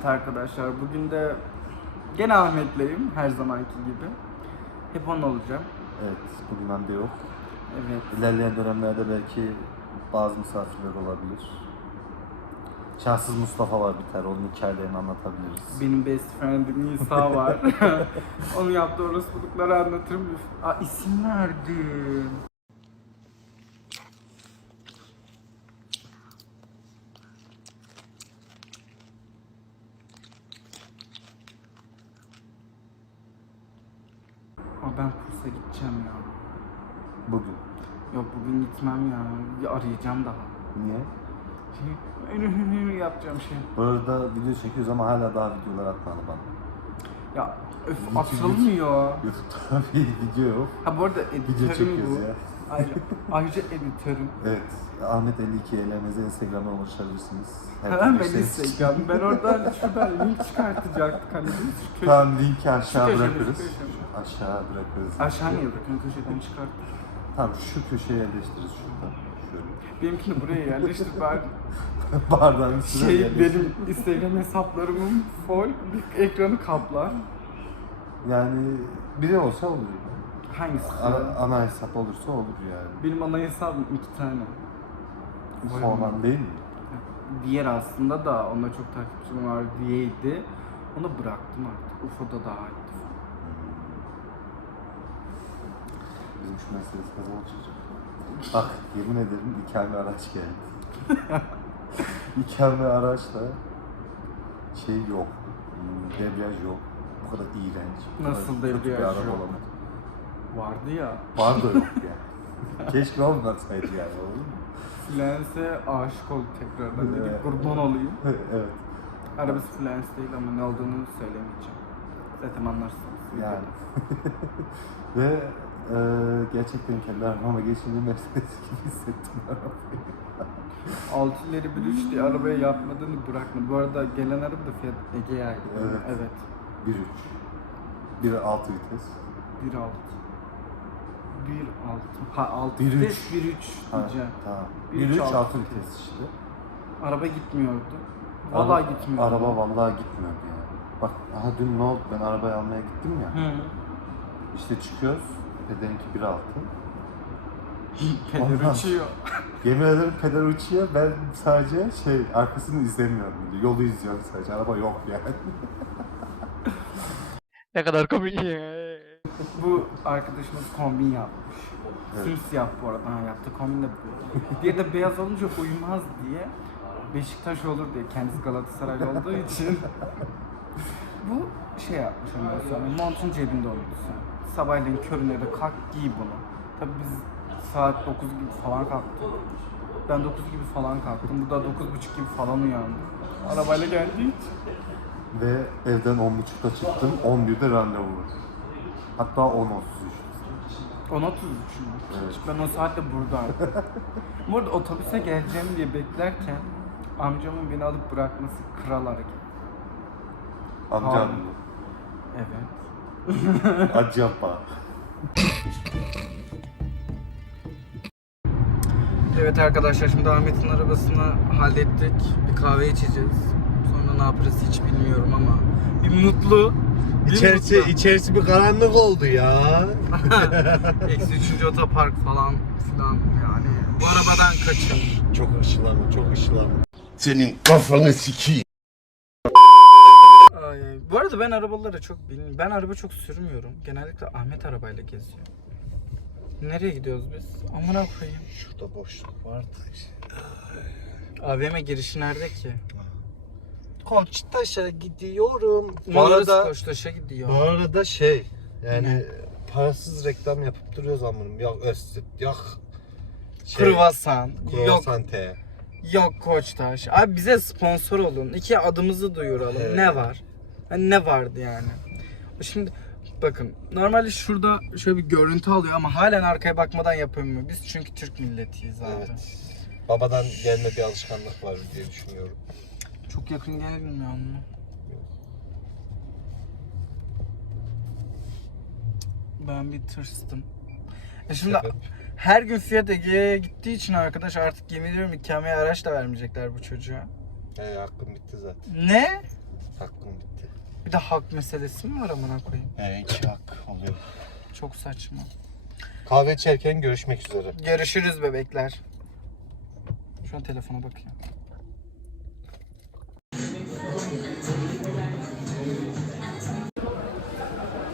Evet arkadaşlar bugün de gene Ahmet'leyim her zamanki gibi. Hep onun olacağım. Evet, bugün Hande yok. Evet. İlerleyen dönemlerde belki bazı misafirler olabilir. Şanssız Mustafa var biter, onun hikayelerini anlatabiliriz. Benim best friend'im Nisa var. onun yaptığı orospulukları anlatırım. Aa isim verdim. Ben kursa gideceğim ya. Bugün. Yok bugün gitmem ya. Bir arayacağım daha. Niye? Şey, yapacağım şey. Bu arada video çekiyoruz ama hala daha videolar atmadı bana. Ya öf atılmıyor. YouTube'da bir video yok. Ha bu arada Video editörüm çekiyoruz bu. ya. Ayrıca, ayrıca editörüm. Evet, Ahmet 52 ellerinize Instagram'a ulaşabilirsiniz. Ha, Her ben şey- Instagram. Ben oradan şuradan link çıkartacaktık hani köşe- Tamam linki aşağı Şu bırakırız. şu. Aşağı bırakırız. Aşağı niye bırakın köşeden çıkart. Tamam şu köşeye yerleştiririz şurada. Şöyle. Benimkini buraya yerleştir bari. Bardağın üstüne Şey benim Instagram hesaplarımın full bir ekranı kaplar. Yani biri olsa olur. Hangisi? Ana, ana hesap olursa olur yani. Benim ana hesabım iki tane. Sonra değil mi? Diğer aslında da onda çok takipçim var diyeydi. Onu bıraktım artık. UFO'da daha aktif. Bizim şu Mercedes kaza olacak. Bak yemin ederim ikamli araç geldi. ikamli araçla şey yok. hmm, Debriyaj yok. Bu kadar iğrenç. Nasıl debriyaj yok? Vardı ya. Var da yok yani. Keşke olmasaydı yani olur mu? Fluence'e aşık olduk tekrardan dedik Evet. kurban olayım. evet. Arabası Fluence değil ama ne olduğunu söylemeyeceğim. Zaten anlarsınız. Yani. Ve e, gerçekten kendi arabama geçince Mercedes gibi hissettim arabayı. 6 ileri bir üç diye arabaya yapmadığını bırakmadı. Bu arada gelen araba da Fiat Egea'ydı. Evet. evet. 1.3. 1.6 vites. 1.6. 1.6. Ha 6 1.3. vites 1.3 Ha, diyeceğim. tamam. 1.3 1.3 altı 6 vites. işte. Araba gitmiyordu. Vallahi Araba- gitmiyordu. Araba vallahi gitmiyordu yani. Bak aha dün ne oldu ben arabayı almaya gittim ya. Hı. İşte çıkıyoruz. Pederinki 1.6. Peder Ondan- uçuyor. Yemin ederim peder uçuyor. Ben sadece şey arkasını izlemiyorum. Yolu izliyorum sadece. Araba yok yani. Ne kadar komik. Bu arkadaşımız kombin yapmış. Evet. Simsiyah bu arada ha, yaptığı kombin de bu. Bir de beyaz olunca uyumaz diye Beşiktaş olur diye kendisi Galatasaray olduğu için bu şey yapmış ondan sonra montun cebinde unutsun. Sabahleyin köründe de kalk giy bunu. Tabii biz saat 9 gibi falan kalktık. Ben 9 gibi falan kalktım. Bu da 9.30 gibi falan uyandı. Arabayla geldiği için. Ve evden 10.30'da çıktım. 11'de randevu var. Hatta 10.33. 10.33 mü? Evet. Ben o saatte buradaydım. Bu arada otobüse geleceğim diye beklerken amcamın beni alıp bırakması kral hareket. Amcam mı? Evet. Acaba. Evet arkadaşlar şimdi Ahmet'in arabasını hallettik. Bir kahve içeceğiz. Sonra ne yaparız hiç bilmiyorum ama bir mutlu. İçerisi, içerisi bir karanlık oldu ya. Eksi 3. otopark falan filan yani. Bu arabadan kaçın. Çok ışılanma, çok ışılanma. Senin kafanı sikeyim. Ay, ay. Bu arada ben arabaları çok bilmiyorum. Ben araba çok sürmüyorum. Genellikle Ahmet arabayla geziyor. Nereye gidiyoruz biz? Amına koyayım. Şurada boşluk vardı. AVM girişi nerede ki? Koçtaş'a gidiyorum. Bu arada, Koçtaş'a gidiyor. bu arada şey, yani Ne? parasız reklam yapıp duruyoruz amınım. Yok Öztürk, yok şey, Kruvasan. Yok Kruvasan T. yok Koçtaş. Abi bize sponsor olun. İki adımızı duyuralım. Evet. Ne var? Hani ne vardı yani? Şimdi bakın normalde şurada şöyle bir görüntü alıyor ama halen arkaya bakmadan yapamıyor. Biz çünkü Türk milletiyiz abi. Evet. Babadan gelme bir alışkanlık var diye düşünüyorum. Çok yakın gelmiyor mu? Ben bir tırstım. E şimdi Sebep. her gün Fiat Ege'ye gittiği için arkadaş artık yemin ediyorum ikameye araç da vermeyecekler bu çocuğa. E hakkım bitti zaten. Ne? Hakkım bitti. Bir de hak meselesi mi var amına koyayım? E iki hak oluyor. Çok saçma. Kahve içerken görüşmek üzere. Görüşürüz bebekler. Şu an telefona bakayım.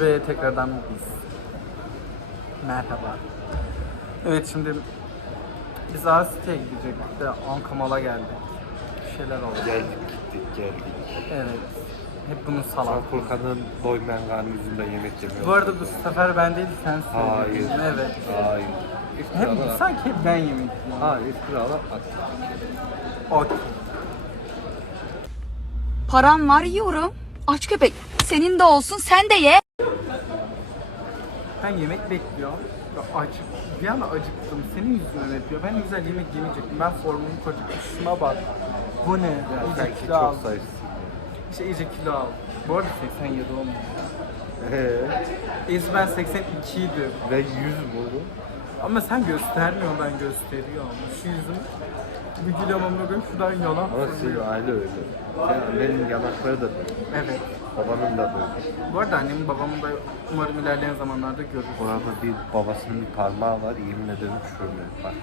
Ve tekrardan biz. Merhaba. Evet şimdi biz Asit'e gidecektik de Ankamal'a geldik. Bir şeyler oldu. Geldik gittik geldik. Evet. Hep bunun salam. Sen Furkan'ın boy menganın yüzünden yemek yemiyor. Bu arada bu sefer ben değil sen Hayır. Evet. Hayır. İftirala. Hep, sanki hep ben yemek yiyorum. Hayır iftirala at. Okey. Param var yiyorum. Aç köpek. Senin de olsun sen de ye. Sen yemek bekliyor. Ya aç. Bir anda acıktım. Senin yüzünden hep diyor. Ben güzel yemek yemeyecektim. Ben formumu koydum. Üstüme bak. Bu ne? Ya belki kilo al. çok sayısın. İşte iyice kilo al. Bu arada 87 olmuş. Ee, Ezben 82 idi. ve 100 buldum. Ama sen göstermiyor ben gösteriyor ama. Şu yüzüm bir böyle şuradan yalan Ama sizin aile öyle. Senin annenin yanakları da böyle. Evet. Babanın da böyle. Bu arada annemin babamın da umarım ilerleyen zamanlarda görürüz. Orada bir babasının bir parmağı var. Yemin ederim şöyle bak.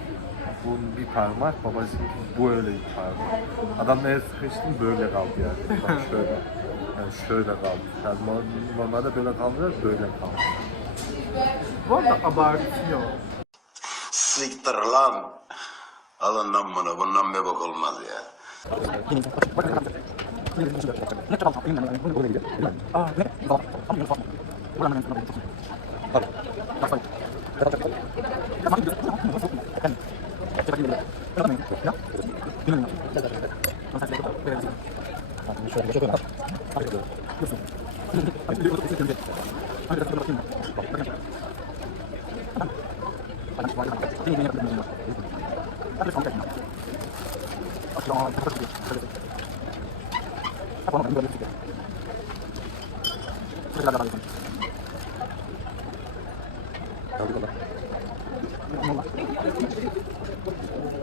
Bunun bir parmak, babasının bu öyle bir parmak. Adamla el sıkıştım böyle kaldı yani. Bak şöyle. Yani şöyle kaldı. Yani normalde böyle kaldı, böyle kaldı. Bu arada abartıyor. Siktir lan. Alın lan bunu. Bundan bir bak olmaz ya. Şöyle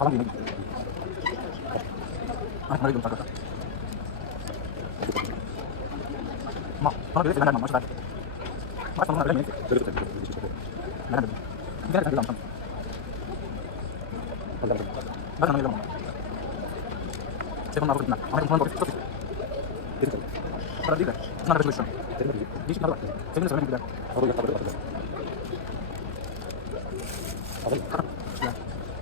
falan yine gidiyor. Artık para gidiyoruz arkadaşlar. Ama bana böyle sevenler şey anlamışlar. Bak sana bunlar öyle mi? Böyle tutar. Ben de bir tane kaldım. Ben sana geliyorum. Telefonla bakıp Ama telefonla bakıp çok Para değil de. Bunlar da çalışıyor. Değişik bir var. Senin de söylemek güzel. Abi yakaladı. Abi.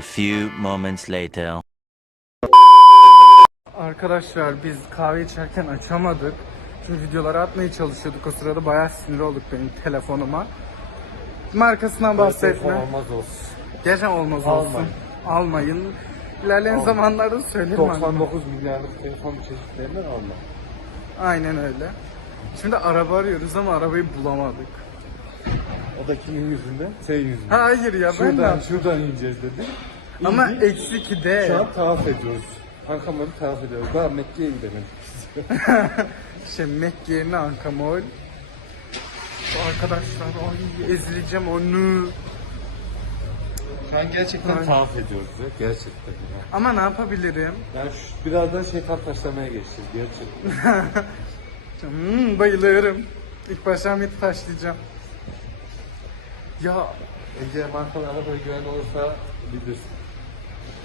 Few moments later. Arkadaşlar biz kahve içerken açamadık. Çünkü videoları atmaya çalışıyorduk. O sırada bayağı sinir olduk benim telefonuma. Markasından bahsetme. Olmaz olsun. Gerçekten olmaz olsun. Almayın. Almayın. İlerleyen Almayın. zamanlarda söylerim. 99 milyarlık telefon çeşitlerinden almayın. Aynen öyle. Şimdi araba arıyoruz ama arabayı bulamadık. O da kimin yüzünden? Senin yüzünden. Ha, hayır ya ben ne Şuradan, yaptım? şuradan ineceğiz dedi. Ama eksi ki de. Şu an tavaf ediyoruz. Arkamları tavaf ediyoruz. Daha Mekke'ye gidelim. İşte Mac yerine Ankamol. Arkadaşlar ay ezileceğim onu. Şu an gerçekten tavaf ediyoruz ya. Gerçekten. ya. Ama ne yapabilirim? Yani şu, birazdan şeytan taşlamaya geçeceğiz. Gerçekten. Hmm, bayılırım. İlk başta Ahmet'i taşlayacağım. Ya Ege markalara böyle güven olursa bilirsin.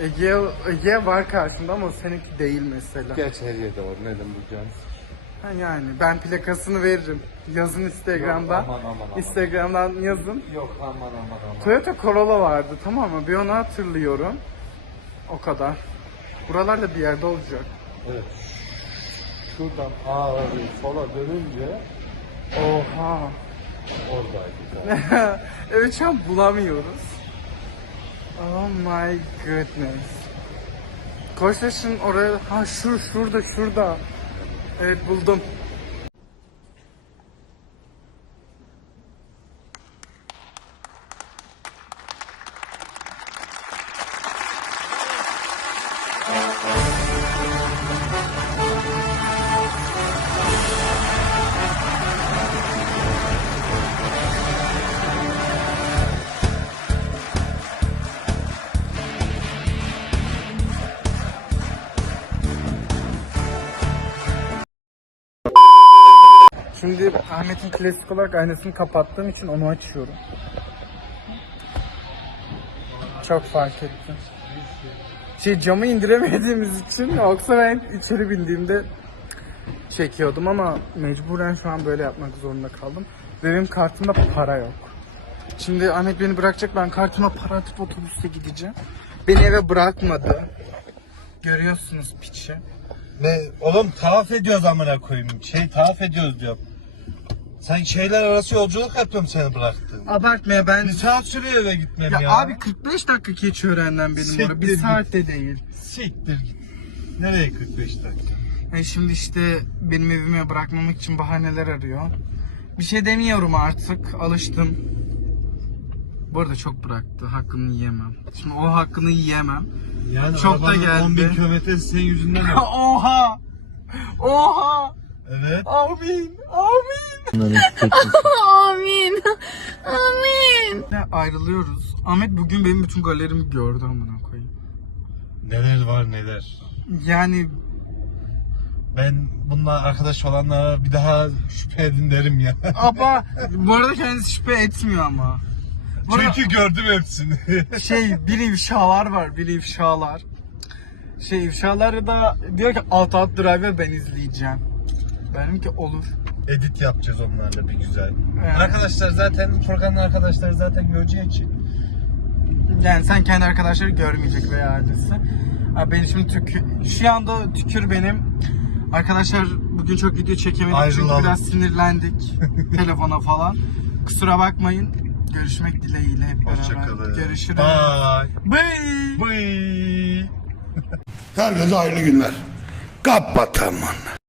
Ege, Ege var karşımda ama seninki değil mesela. Gerçi her yerde var. Neden bulacağız? Ha yani ben plakasını veririm. Yazın Instagram'dan. Yok, aman, aman, aman. Instagram'dan yazın. Yok aman aman aman. Toyota Corolla vardı tamam mı? Bir onu hatırlıyorum. O kadar. Buralarda bir yerde olacak. Evet. Şuradan ağır sola dönünce Oha oradaydı. evet şu an bulamıyoruz. Oh my goodness. Koçtaş'ın oraya... Ha şu şurada şurada. Evet buldum. Şimdi Ahmet'in klasik olarak aynasını kapattığım için onu açıyorum. Çok fark ettim. Şey camı indiremediğimiz için yoksa ben içeri bindiğimde çekiyordum ama mecburen şu an böyle yapmak zorunda kaldım. Ve benim kartımda para yok. Şimdi Ahmet beni bırakacak ben kartıma para atıp otobüste gideceğim. Beni eve bırakmadı. Görüyorsunuz piçi. Ne oğlum tavaf ediyoruz amına koyayım. Şey tavaf ediyoruz diyor. Sen şeyler arası yolculuk yapıyorum seni bıraktım. Abartmaya ben Bir saat sürüyor eve gitmem ya. Ya, abi 45 dakika geçiyor öğrenden benim Siktir. Bir git. saatte değil. Siktir git. Nereye 45 dakika? E şimdi işte benim evime bırakmamak için bahaneler arıyor. Bir şey demiyorum artık. Alıştım. Bu arada çok bıraktı. Hakkını yiyemem. Şimdi o hakkını yiyemem. Yani Çok da geldi. 10 bin kilometre senin yüzünden? Oha! Oha! evet. Amin! Amin! Amin. Amin. Ne ayrılıyoruz. Ahmet bugün benim bütün galerimi gördü amına koyayım. Neler var neler. Yani Ben bununla arkadaş olanlara bir daha şüphe edin derim ya. ama bu arada kendisi şüphe etmiyor ama. Bu arada- Çünkü gördüm hepsini. şey bir ifşalar var bir ifşalar. Şey ifşaları da diyor ki alt alt drive ben izleyeceğim. Benim ki olur. Edit yapacağız onlarla bir güzel. Evet. Arkadaşlar zaten Furkan'ın arkadaşlar zaten göreceği için. Yani sen kendi arkadaşları görmeyecek veya ailesi. Ha, ben şimdi tükür, şu anda tükür benim. Arkadaşlar bugün çok video çekemedik Ayrılalım. çünkü biraz sinirlendik telefona falan. Kusura bakmayın. Görüşmek dileğiyle hep beraber. Hoşçakalın. Görüşürüz. Bye. Bye. Bye. Herkese hayırlı günler. Kapat aman.